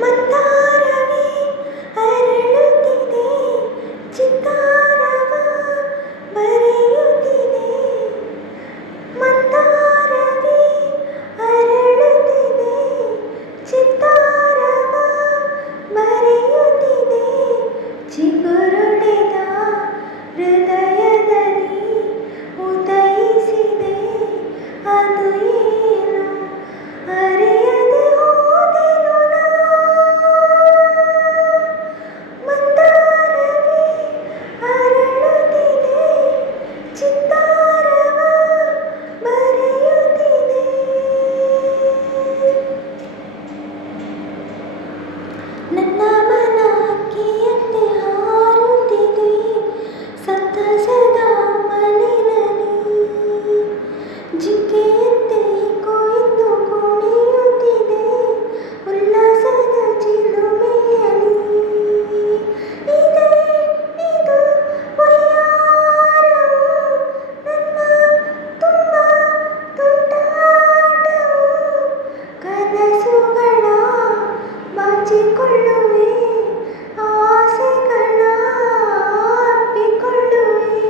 ಮಂದಾರವೇ ಅರಳುತ್ತಿದೆ, ಚಿತ್ತಾರವ ಬರೆಯುತ್ತಿದೆ. ಮಂದಾರವೇ ಅರಳುತ್ತಿದೆ, ಚಿತ್ತಾರವ ಬರೆಯುತ್ತಿದೆ. ಚಿಗುರೊಡೆದ ಹೃದಯದಲ್ಲಿ ಉದಯಿಸಿದೆ, ಅದು ಏನು ಅರಿಯದೆ ಹೋದೆನು ನಾ. ಮಂದಾರವೇ ಅರಳುತ್ತಿದೆ, ಚಿತ್ತಾರವ ಬರೆಯುತ್ತಿದೆ. ನನ್ನ ಮನ ಹಕ್ಕಿಯಂತೆ ಹಾರುತ್ತಿದೆ, ಸಂತಸದ ಮನೆಯಲ್ಲಿ ಜಿಂಕೆಯಂತೆ ಕೊಯ್ದು ಕುಣಿಯುತ್ತಿದೆ, ಉಲ್ಲಾಸದ ಚಿಲುಮೆಯಲ್ಲಿ. ಇದು ವಯ್ಯಾರವು, ನನ್ನ ತುಂಬ ತುಂಟಾಟವು. ಕನಸುಗಳ ಬಾಚಿಕೊಳ್ಳುವೆ, ಆಸೆಗಳ ಅಪ್ಪಿಕೊಳ್ಳುವೆ,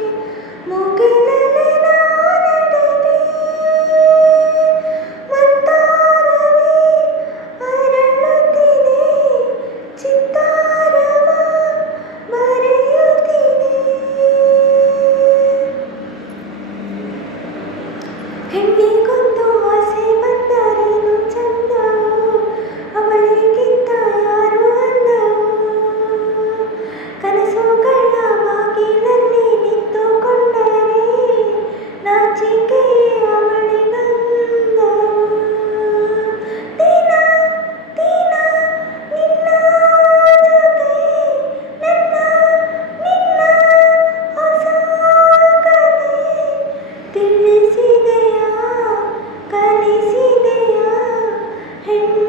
ಮುಗಿಲಲ್ಲಿ ನಾನಡವೆ. ಮಂದಾರವೇ ಅರಳುತ್ತಿದೆ, ಚಿತ್ತಾರವ ಬರೆಯುತ್ತಿದೆ. ಹೆಣ್ಣಿಗೊಂದು ಆಸೆ ಬಂದರೇನು ಚಂದವು, ಅವಳಿಗಿಂತ ಯಾರು ಅಂದವು. ಕನಸುಗಳ ಬಾಗಿಲಲ್ಲಿ ನಿಂತುಕೊಂಡರೆ ನಾಚಿಕೆಯೇ ಅವಳಿಗಂದವು. ದಿನ ದಿನ ನಿನ್ನ ಜೊತೆ ನನ್ನ ನಿನ್ನ ಹೊಸ ಕತೆ. ತಿಳಿಸಿದೆಯಾ ಕಲಿಸಿದೆಯಾ ಹೆಣ್ಣು